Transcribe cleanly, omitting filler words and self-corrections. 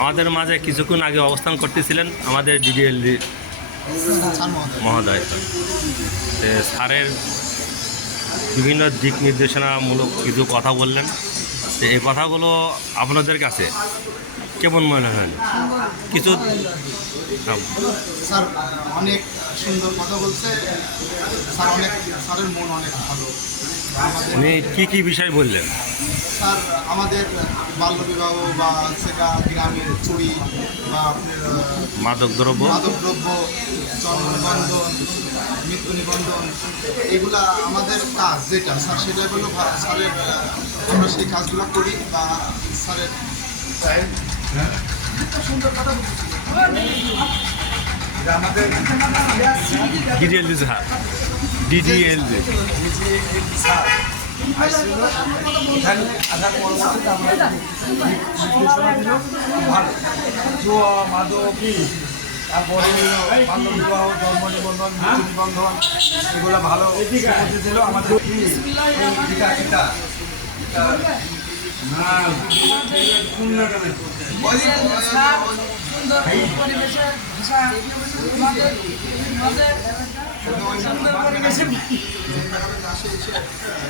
আমাদের মাঝে কিছুক্ষণ আগে অবস্থান করতেছিলেন আমাদের ডিডিএলডি মহোদয়। স্যারের বিভিন্ন দিক নির্দেশনামূলক কিছু কথা বললেন। তো এই কথাগুলো আপনাদের কাছে কেমন মনে হয়? কিছু স্যার অনেক সুন্দর কথা বলছে। স্যার স্যারের মন অনেক ভালো। উনি কী বিষয় বললেন? স্যার আমাদের বাল্যবিবাহ বা সেটা গ্রামের চুরি বা আপনার মাদকদ্রব্য জন্ম নিবন্ধন, মৃত্যু নিবন্ধন, এগুলা আমাদের কাজ যেটা স্যার সেটা হলো স্যারের আমরা সেই কাজগুলো করি বা স্যারের সুন্দর কথা আমাদের ডিডিএলডি স্যার ডিডিএলডি এখানে আসার পরবর্তীতে আমরা নির্দেশনা দিল ভালো জুয়া মাদক, তারপরে বাল্যবিবাহ, জন্ম নিবন্ধন, মৃত্যু নিবন্ধন, এগুলো ভালো দিল আমাদের। পরিবেশের ভাষা সুন্দর পরিবেশে